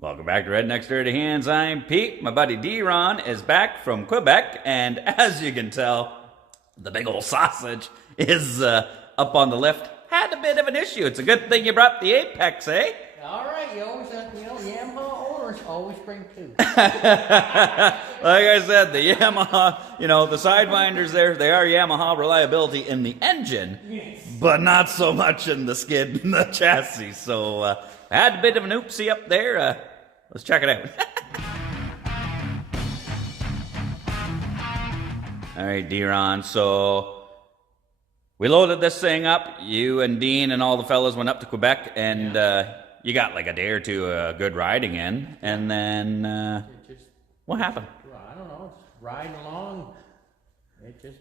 Welcome back to Redneck's Dirty Hands. I'm Pete. My buddy D-Ron is back from Quebec, and as you can tell, the big old sausage is up on the lift. Had a bit of an issue. It's a good thing you brought the Apex, eh? All right, you always have, Yamaha owners always bring two. Like I said, the Yamaha, the Sidewinders there, they are Yamaha reliability in the engine, yes, but not so much in the skid and the chassis. So I had a bit of an oopsie up there. Let's check it out. All right, D-Ron, so we loaded this thing up. You and Dean and all the fellas went up to Quebec, and you got like a day or two of good riding in, and then what happened? I don't know, it's riding along. It just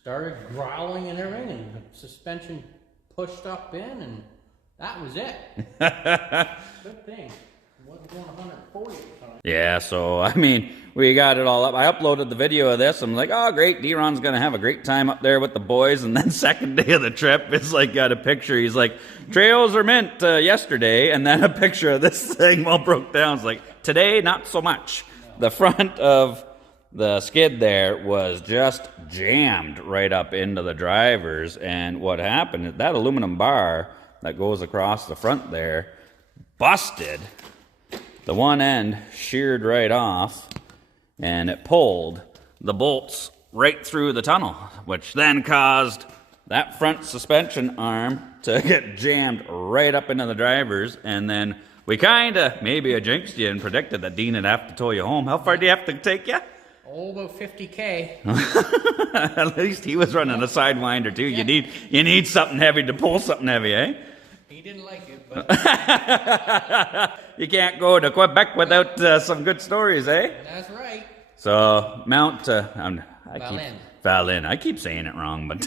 started growling and everything, and the suspension pushed up in, and that was it. Good thing. It wasn't going 140 at the time. Yeah, so, I mean, we got it all up. I uploaded the video of this. I'm like, oh, great, D-Ron's going to have a great time up there with the boys. And then second day of the trip, it's like, got a picture. He's like, trails are mint yesterday. And then a picture of this thing all broke down. It's like, today, not so much. The front of the skid there was just jammed right up into the drivers. And what happened is that aluminum bar that goes across the front there busted. The one end sheared right off, and it pulled the bolts right through the tunnel, which then caused that front suspension arm to get jammed right up into the drivers. And then we kind of maybe jinxed you and predicted that Dean would have to tow you home. How far do you have to take you? Oh, about 50K. At least he was running a Sidewinder too. Yeah. You need something heavy to pull something heavy, eh? He didn't like it, but you can't go to Quebec without some good stories, eh? That's right. So Mount Valin. I keep saying it wrong, but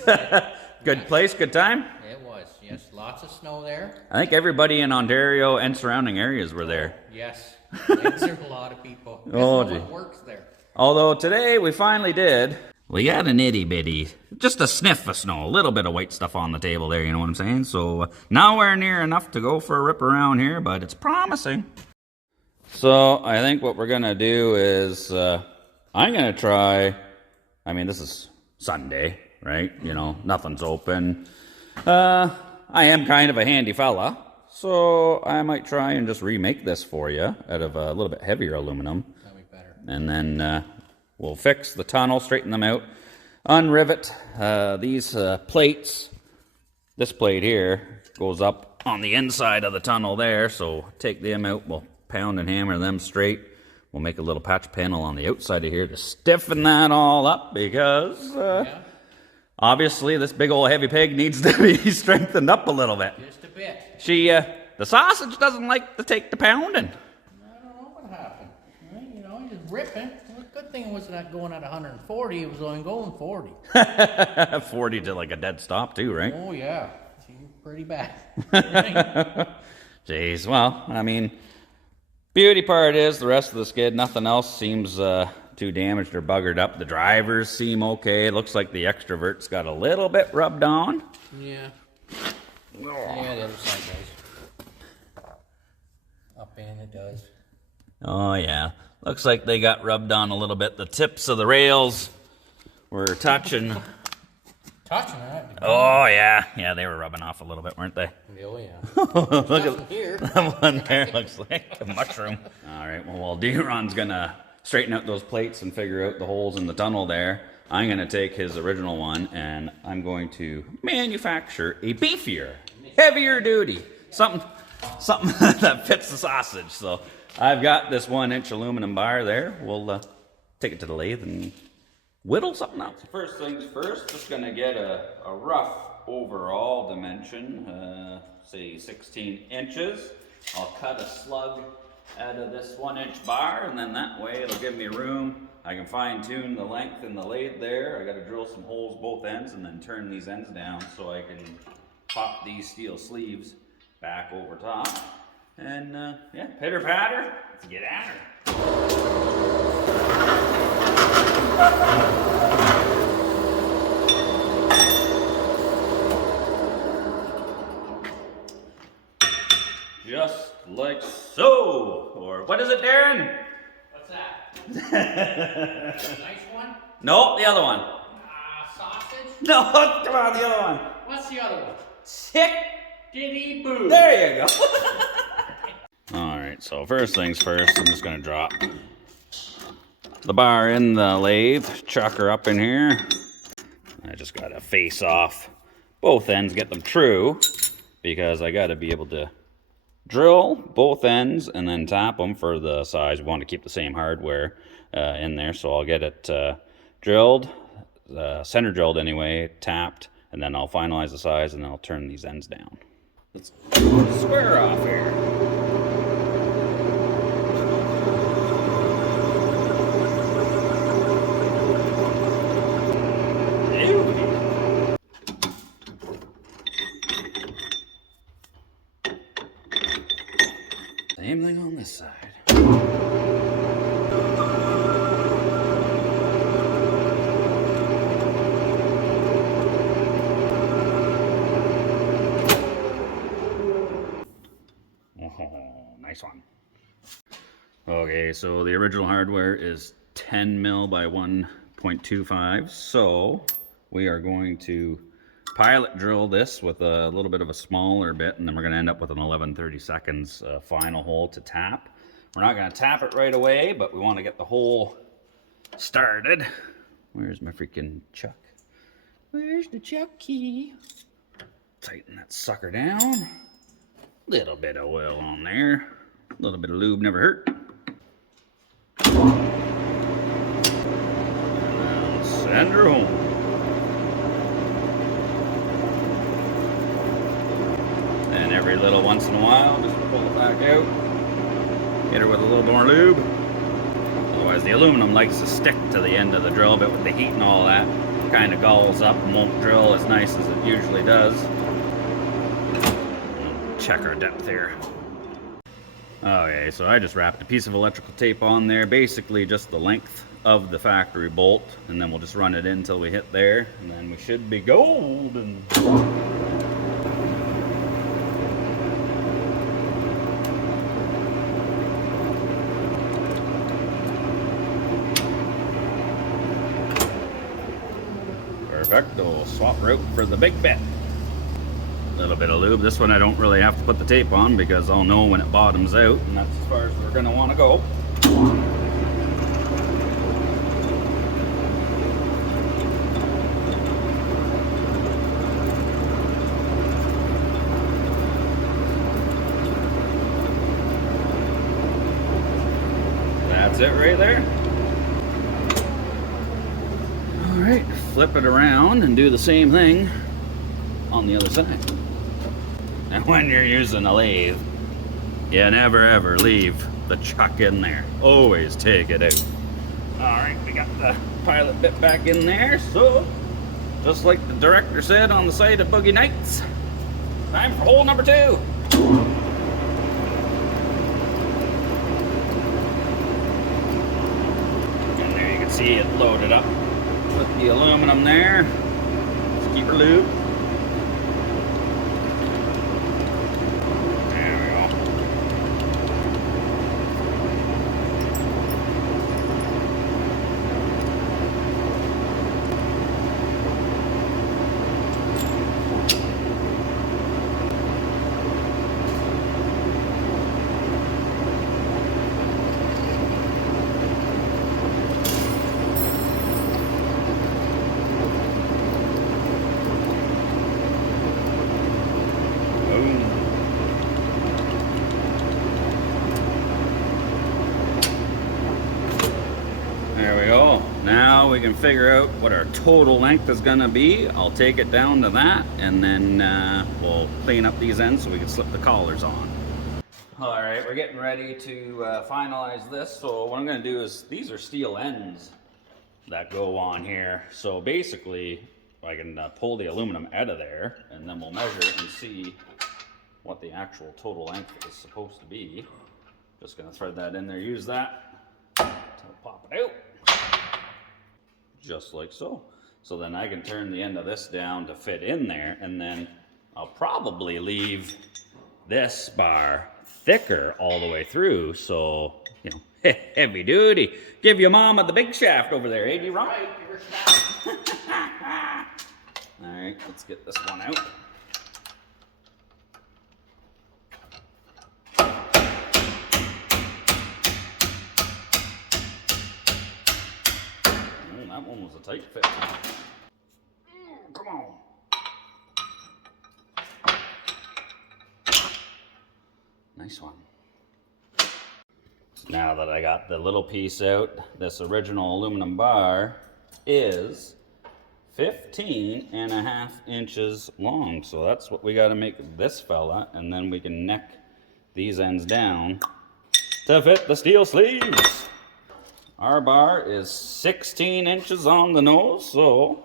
good place, good time. It was, yes. Lots of snow there. I think everybody in Ontario and surrounding areas were there. Yes, there's a lot of people. Oh, gee. Works there. Although today we finally did. We got an itty bitty, just a sniff of snow, a little bit of white stuff on the table there, you know what I'm saying? So nowhere near enough to go for a rip around here, but it's promising. So I think what we're gonna do is I'm gonna try. I mean, this is Sunday, right? Nothing's open. I am kind of a handy fella, so I might try and just remake this for you out of a little bit heavier aluminum. That'd be better. And then we'll fix the tunnel, straighten them out, unrivet these plates. This plate here goes up on the inside of the tunnel there, so take them out. We'll pound and hammer them straight. We'll make a little patch panel on the outside of here to stiffen that all up because obviously this big old heavy pig needs to be strengthened up a little bit. Just a bit. The sausage doesn't like to take the pounding. I don't know what happened. He's just ripping. Good thing it was not going at 140. It was only going 40. 40 to like a dead stop too, right? Oh, yeah. Pretty bad. Jeez, well, I mean, beauty part is the rest of the skid, nothing else seems too damaged or buggered up. The drivers seem okay. It looks like the extrovert's got a little bit rubbed on. Yeah. Yeah, the other side does. Up in it does. Oh, yeah. Looks like they got rubbed on a little bit. The tips of the rails were touching. Touching that? Oh, yeah. Yeah, they were rubbing off a little bit, weren't they? Oh, yeah. Look at here. that one there. Looks like a mushroom. All right, well, while D-Ron's going to straighten out those plates and figure out the holes in the tunnel there, I'm going to take his original one and I'm going to manufacture a beefier, heavier duty, something that fits the sausage. So I've got this 1-inch aluminum bar there. We'll take it to the lathe and whittle something out. First things first, just gonna get a rough overall dimension, say 16 inches. I'll cut a slug out of this 1-inch bar, and then that way it'll give me room. I can fine tune the length in the lathe there. I gotta drill some holes both ends and then turn these ends down so I can pop these steel sleeves back over top. And yeah, pitter patter, let's get at her. Just like so. or what is it, Darren? What's that? Nice one? No, the other one. Sausage? No, come on, the other one. What's the other one? Chickadee boo. There you go. All right, so first things first, I'm just gonna drop the bar in the lathe, chuck her up in here. I just gotta face off both ends, get them true, because I gotta be able to drill both ends and then tap them for the size. We want to keep the same hardware in there, so I'll get it drilled, center drilled anyway, tapped, and then I'll finalize the size and then I'll turn these ends down. Let's square off here. Same thing on this side. Oh, nice one. Okay, so the original hardware is 10 mil by 1.25, so we are going to pilot drill this with a little bit of a smaller bit, and then we're going to end up with an 11/32 final hole to tap. We're not going to tap it right away, but we want to get the hole started. Where's my freaking chuck? Where's the chuck key? Tighten that sucker down. Little bit of oil on there. A little bit of lube never hurt. And send her home. And every little once in a while, just pull it back out. Hit her with a little more lube. Otherwise, the aluminum likes to stick to the end of the drill bit with the heat and all that. Kind of galls up and won't drill as nice as it usually does. Check our depth here. Okay, so I just wrapped a piece of electrical tape on there, basically just the length of the factory bolt, and then we'll just run it in until we hit there, and then we should be golden. Perfecto. Swap rope for the big bit. A little bit of lube. This one I don't really have to put the tape on because I'll know when it bottoms out, and that's as far as we're going to want to go. That's it right there. All right, flip it around and do the same thing on the other side. And when you're using a lathe, you never ever leave the chuck in there. Always take it out. All right, we got the pilot bit back in there. So, just like the director said on the site of Boogie Nights, time for hole number 2. And there you can see it loaded up with the aluminum there. Just keep her lube. There we go. Now we can figure out what our total length is going to be. I'll take it down to that, and then we'll clean up these ends so we can slip the collars on. All right, we're getting ready to finalize this. So what I'm going to do is, these are steel ends that go on here. So basically, I can pull the aluminum out of there, and then we'll measure it and see what the actual total length is supposed to be. Just going to thread that in there, use that to pop it out. Just like so. So then I can turn the end of this down to fit in there, and then I'll probably leave this bar thicker all the way through, so, you know, heavy duty. Give your mama the big shaft over there, eh, Ron? All right, let's get this one out. That one was a tight fit. Come on. Nice one. Now that I got the little piece out, this original aluminum bar is 15.5 inches long. So that's what we got to make this fella, and then we can neck these ends down to fit the steel sleeves. Our bar is 16 inches on the nose, so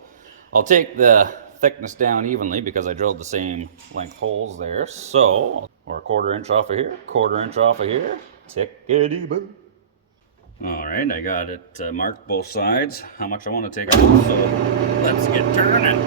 I'll take the thickness down evenly because I drilled the same length holes there. So, or a 1/4 inch off of here, 1/4 inch off of here, tickety-boo. All right, I got it marked both sides, how much I want to take off, so let's get turning.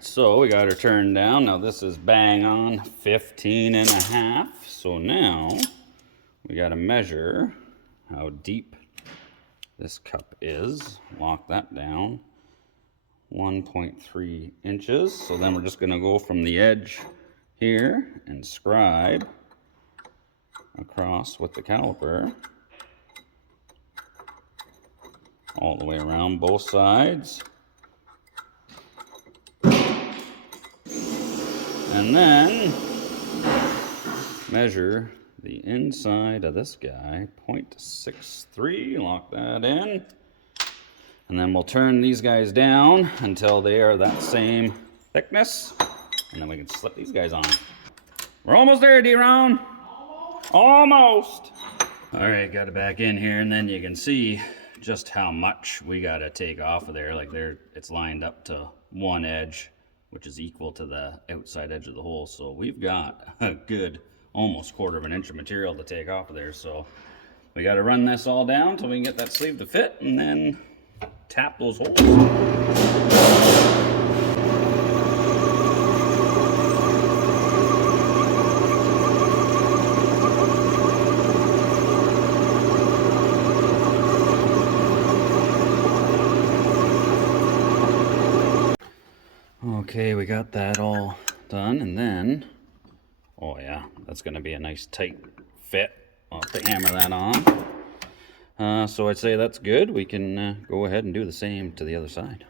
So we got her turned down. Now this is bang on 15.5. So now we got to measure how deep this cup is. Lock that down. 1.3 inches. So then we're just going to go from the edge here and scribe across with the caliper all the way around both sides. And then measure the inside of this guy, 0.63, lock that in. And then we'll turn these guys down until they are that same thickness. And then we can slip these guys on. We're almost there, D-Ron. Almost. All right, got it back in here, and then you can see just how much we got to take off of there. Like there, it's lined up to one edge, which is equal to the outside edge of the hole. So we've got a good almost 1/4 inch of material to take off of there. So we got to run this all down till we can get that sleeve to fit, and then tap those holes. Okay, we got that all done, and then, oh yeah, that's going to be a nice tight fit. I'll have to hammer that on. So I'd say that's good. We can go ahead and do the same to the other side.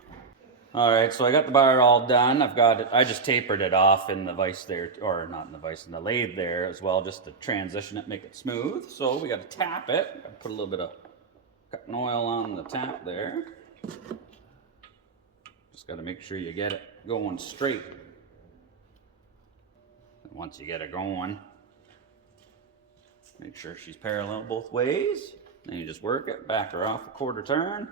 All right, so I got the bar all done. I've got it, I just tapered it off in the vise there, or not in the vise, in the lathe there as well, just to transition it, make it smooth. So we got to tap it. Got to put a little bit of cutting oil on the tap there. Just got to make sure you get it going straight. And once you get it going, make sure she's parallel both ways. Then you just work it, back her off a 1/4 turn.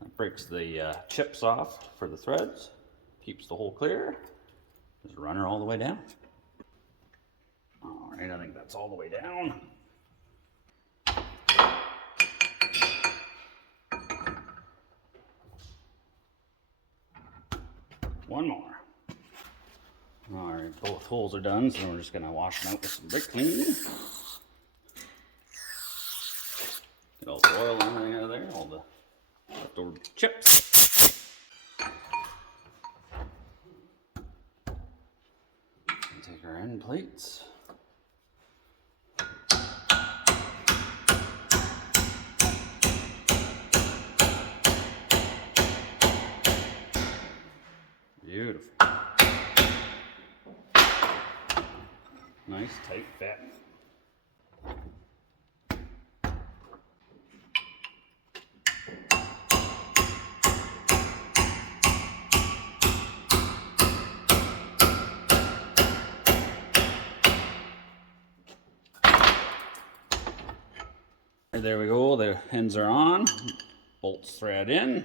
That breaks the chips off for the threads, keeps the hole clear. Just run her all the way down. All right, I think that's all the way down. One more. All right, both holes are done, so we're just gonna wash them out with some brake clean. Get all the oil and everything out of there, all the leftover chips. And take our end plates. Beautiful. Nice tight fit. There we go, the ends are on. Bolts thread in.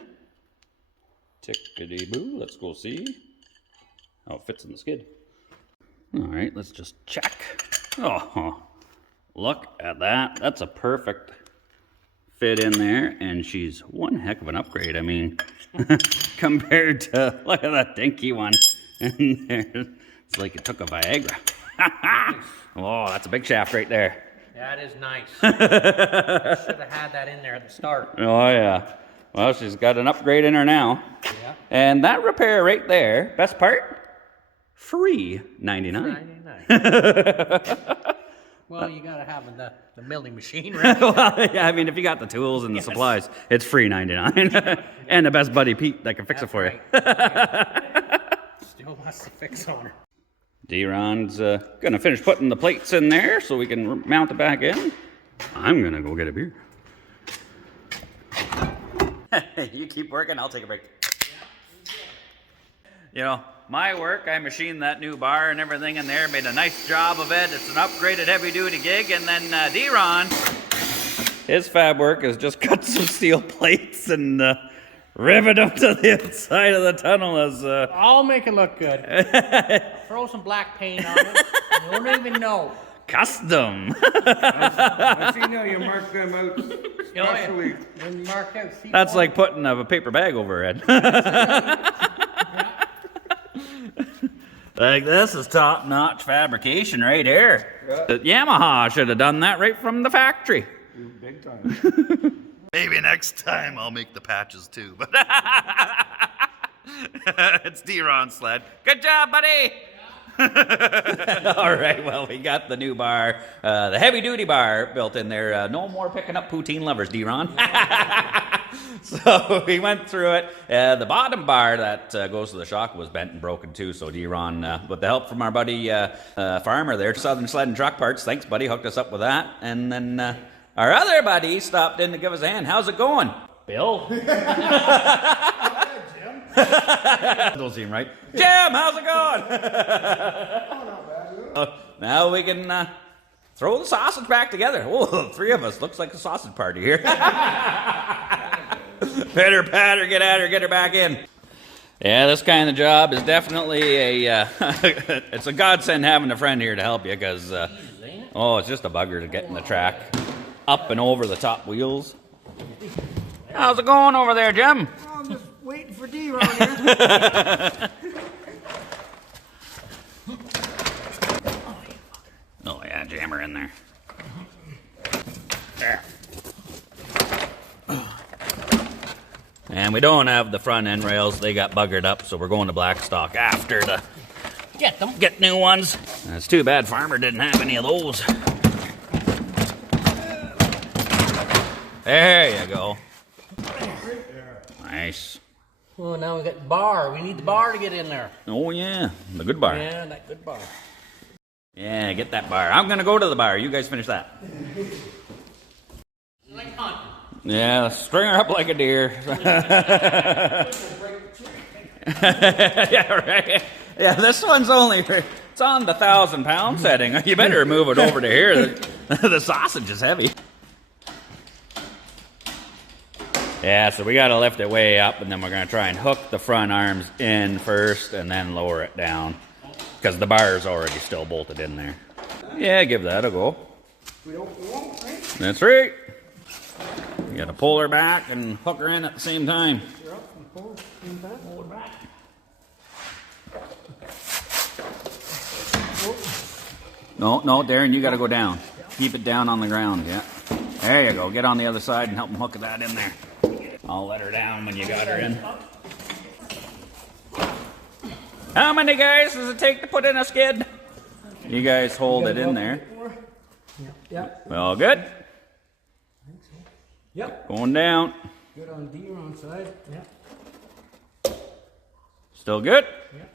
Tickety-boo, let's go see how it fits in the skid. All right, let's just check. Oh, look at that. That's a perfect fit in there, and she's one heck of an upgrade. I mean, compared to, look at that dinky one in there. It's like it took a Viagra. Oh, that's a big shaft right there. That is nice. I should have had that in there at the start. Oh, yeah. Well, she's got an upgrade in her now. Yeah. And that repair right there, best part, free $99. $99. Well, you gotta have the milling machine, right? Well, yeah, I mean, if you got the tools and the supplies, it's free $99. And the best buddy Pete that can fix it for you. Still lots to fix on her. D-Ron's gonna finish putting the plates in there so we can mount it back in. I'm gonna go get a beer. You keep working, I'll take a break. You know, my work, I machined that new bar and everything in there, made a nice job of it. It's an upgraded heavy-duty gig, and then D-Ron, his fab work is just cut some steel plates and rivet them to the inside of the tunnel. As I'll make it look good. Throw some black paint on it. You won't even know. Custom. I see now you marked them out specially. When you mark out That's like putting a paper bag over her head. Like, this is top-notch fabrication right here. Yeah. Yamaha should have done that right from the factory. Big time. Maybe next time I'll make the patches too. But it's D-Ron's sled. Good job, buddy. All right, well, we got the new bar, the heavy-duty bar built in there. No more picking up poutine lovers, D-Ron. So we went through it. The bottom bar that goes to the shock was bent and broken too. So D-Ron, with the help from our buddy Farmer there, Southern Sled and Truck Parts, thanks buddy, hooked us up with that. And then our other buddy stopped in to give us a hand. How's it going? Bill? Don't seem right. Jim, how's it going? Now we can throw the sausage back together. Oh, 3 of us. Looks like a sausage party here. Pitter patter, get at her, get her back in. Yeah, this kind of job is definitely a, it's a godsend having a friend here to help you because, oh, it's just a bugger to get in the track up and over the top wheels. How's it going over there, Jim? I'm just waiting for D-Ron here. Oh yeah, jam her in there. There. And we don't have the front end rails. They got buggered up, so we're going to Blackstock after to get new ones. And it's too bad Farmer didn't have any of those. There you go. Nice. Oh, now we got the bar. We need the bar to get in there. Oh yeah, the good bar. Yeah, that good bar. Yeah, get that bar. I'm gonna go to the bar. You guys finish that. Like hunting. Yeah, string her up like a deer. Yeah, right. Yeah, this one's only, it's on the 1,000-pound setting. You better move it over to here. The sausage is heavy. Yeah, so we gotta lift it way up, and then we're gonna try and hook the front arms in first, and then lower it down. Because the bar is already still bolted in there. Yeah, give that a go. We won't, right? That's right. You gotta pull her back and hook her in at the same time. You're up and pull her back. No, Darren, you gotta go down. Keep it down on the ground, yeah. There you go. Get on the other side and help them hook that in there. I'll let her down when you got her in. How many guys does it take to put in a skid? You guys hold it in there. Yep. Well, good. Yep. Going down. Good on D-Ron side. Yep. Still good? Yep.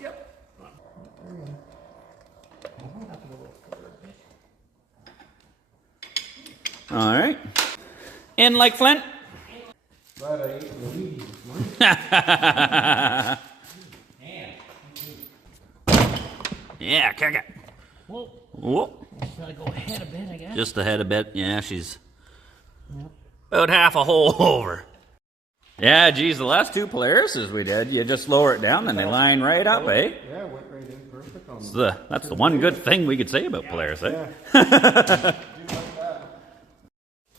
Yep. I'll have to go a little further a bit. All right. In like Flint. Glad I ate Luigi this morning. Yeah, kick it. Whoa. Whoa. Just gotta go ahead a bit, I guess. Just ahead a bit. Yeah, she's Yep. about half a hole over. Yeah, geez, the last two Polarises we did, you just lower it down and they line right up, eh? Yeah, went right in perfect on That's the one good thing we could say about Polaris, eh?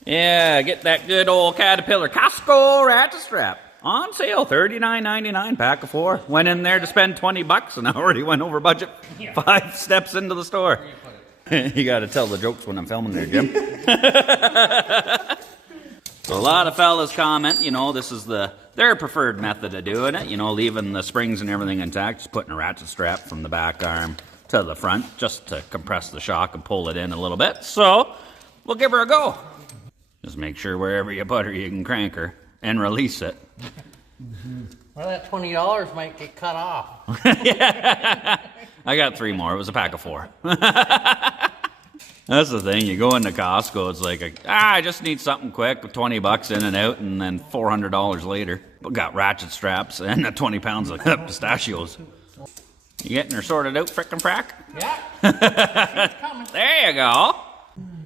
Yeah, get that good old Caterpillar Costco ratchet strap. On sale, $39.99, pack of 4. Went in there to spend $20 and I already went over budget 5 steps into the store. You gotta tell the jokes when I'm filming there, Jim. So a lot of fellas comment, you know, this is their preferred method of doing it. You know, leaving the springs and everything intact, just putting a ratchet strap from the back arm to the front, just to compress the shock and pull it in a little bit. So, we'll give her a go. Just make sure wherever you put her, you can crank her and release it. Well, that $20 might get cut off. Yeah. I got 3 more. It was a pack of 4. That's the thing. You go into Costco, it's like, I just need something quick with $20 in and out, and then $400 later. But got ratchet straps and 20 pounds of pistachios. You getting her sorted out, frickin' frack? Yeah. She's coming. There you go.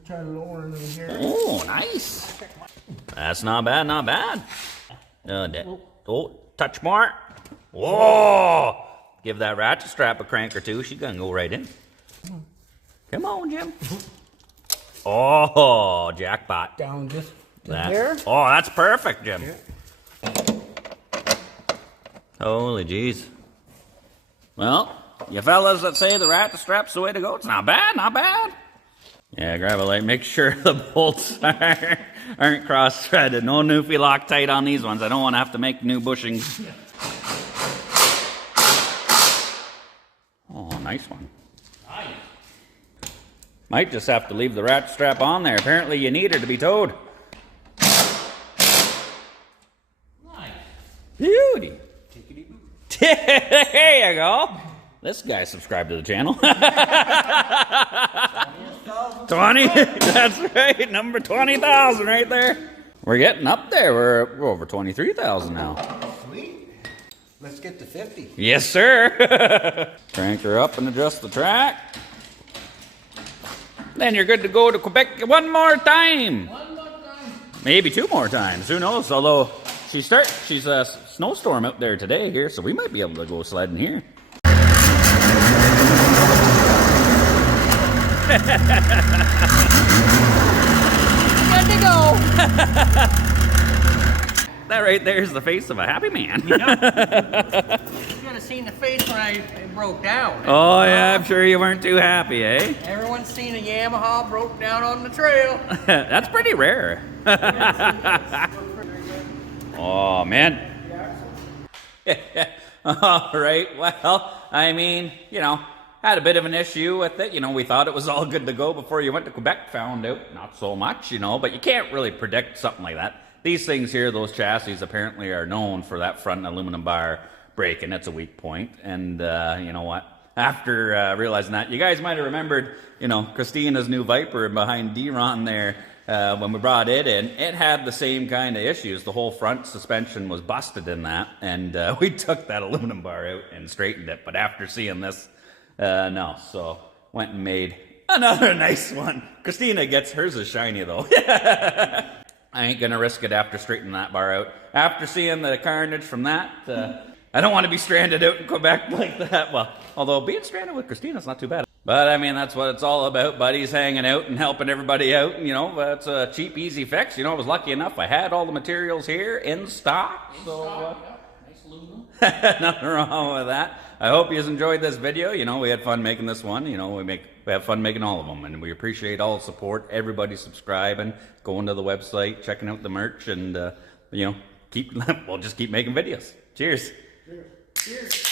Try lowering in here. Oh, nice. That's not bad, not bad. Touch more. Whoa! Give that ratchet strap a crank or two. She's gonna go right in. Come on, Jim. Oh, jackpot. Down just to That- there. Oh, that's perfect, Jim. Holy jeez. Well, you fellas that say the ratchet strap's the way to go, it's not bad, not bad. Yeah, grab a light. Make sure the bolts aren't cross-threaded. No Newfie Loctite on these ones. I don't want to have to make new bushings. Oh, nice one. Nice. Might just have to leave the ratchet strap on there. Apparently you need her to be towed. Nice. Beauty. There you go. This guy subscribed to the channel. 20? That's right. Number 20,000 right there. We're getting up there. We're over 23,000 now. Sweet. Let's get to 50. Yes, sir. Crank her up and adjust the track. Then you're good to go to Quebec one more time. One more time. Maybe 2 more times. Who knows? Although she's a snowstorm out there today here, so we might be able to go sledding here. Good to go. That right there is the face of a happy man. You should have seen the face when I broke down. Oh yeah, I'm sure you weren't too happy, eh? Everyone's seen a Yamaha broke down on the trail. That's pretty rare. Oh man. All right. Well, I mean, you know, had a bit of an issue with it. You know, we thought it was all good to go before you went to Quebec. Found out not so much, you know, but you can't really predict something like that. These things here, those chassis apparently are known for that front aluminum bar breaking. It's a weak point. And you know what? After realizing that, you guys might have remembered, you know, Christina's new Viper behind D-Ron there. When we brought it in, it had the same kind of issues. The whole front suspension was busted in that, and we took that aluminum bar out and straightened it. But after seeing this, no. So went and made another nice one. Christina gets hers is shiny though. I ain't gonna risk it after straightening that bar out. After seeing the carnage from that, I don't want to be stranded out in Quebec like that. Well, although being stranded with Christina's not too bad. But I mean, that's what it's all about, buddies hanging out and helping everybody out. And, you know, it's a cheap, easy fix. You know, I was lucky enough. I had all the materials here in stock. So, Nice aluminum. nothing wrong with that. I hope you enjoyed this video. You know, we had fun making this one. You know, we have fun making all of them. And we appreciate all the support. Everybody subscribing, going to the website, checking out the merch. And, you know, we'll just keep making videos. Cheers. Cheers. Cheers.